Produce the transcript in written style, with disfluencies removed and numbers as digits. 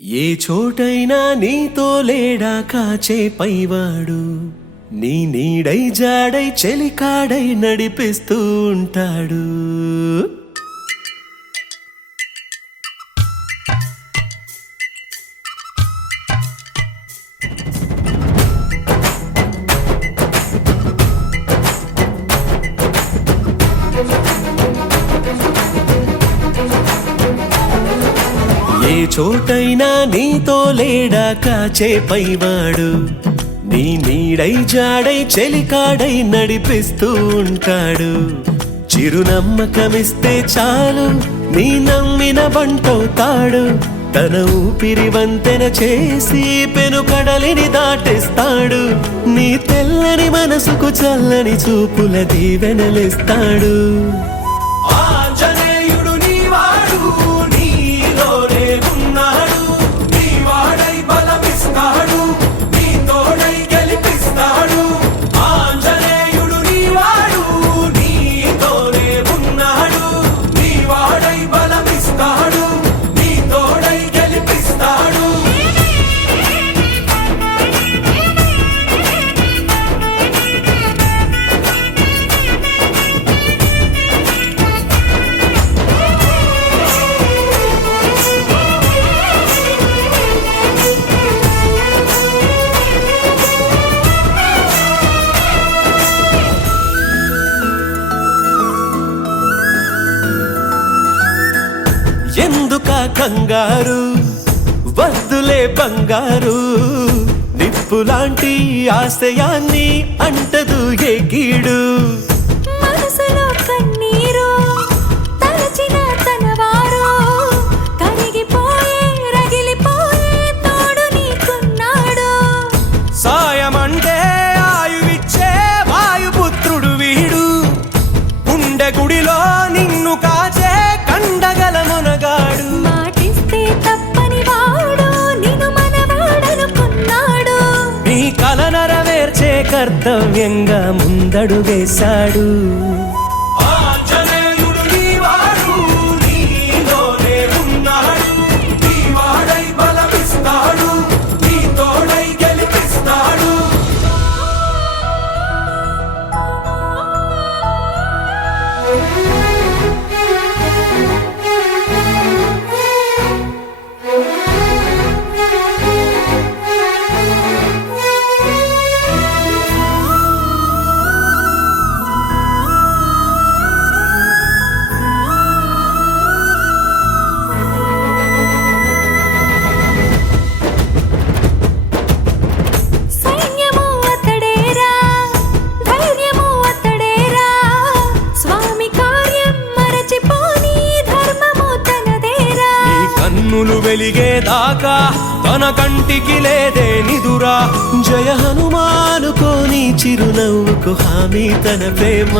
ఏ చోటైనా నీతో లేడా కాచే పైవాడు, నీ నీడై జాడై చెలికాడై నడిపిస్తూ ఉంటాడు. ఏ చోటైనా నీతో లేడా కాచే పైవాడు, నీ నీడై జాడై చెలికాడై నడిపిస్తూ ఉంటాడు. చిరునమ్మకమిస్తే చాలు నీ నమ్మిన బంటవుతాడు. తన ఊపిరి వంతెన చేసి పెను కడలిని దాటిస్తాడు. నీ తెల్లని మనసుకు చల్లని చూపుల దీవెనలిస్తాడు. ఎందుకా కంగారు, వద్దులే బంగారు, నిప్పులాంటి ఆశయాన్ని అంటదు ఎగిడు. మనసులో కన్నీరు తలచిన తనవారు, కరిగిపోయే రగిలిపోయే తోడు నీకున్నాడు. సాయమంటే ఆయువిచ్చే వాయుపుత్రుడు వీడు, గుండె గుడిలో నిన్ను కాచే కండగల మునగాడు. మాటిస్తే తప్పని వాడు నిన్ను మనవాడనుకున్నాడు. నీ కల నెరవేర్చే కర్తవ్యంగా ముందడుగేశాడు. కన్నులు వెలిగేదాకా తన కంటికి లేదే నిదురా. జయ హనుమానుకోని చిరునవ్వుకు హామీ తన ప్రేమ.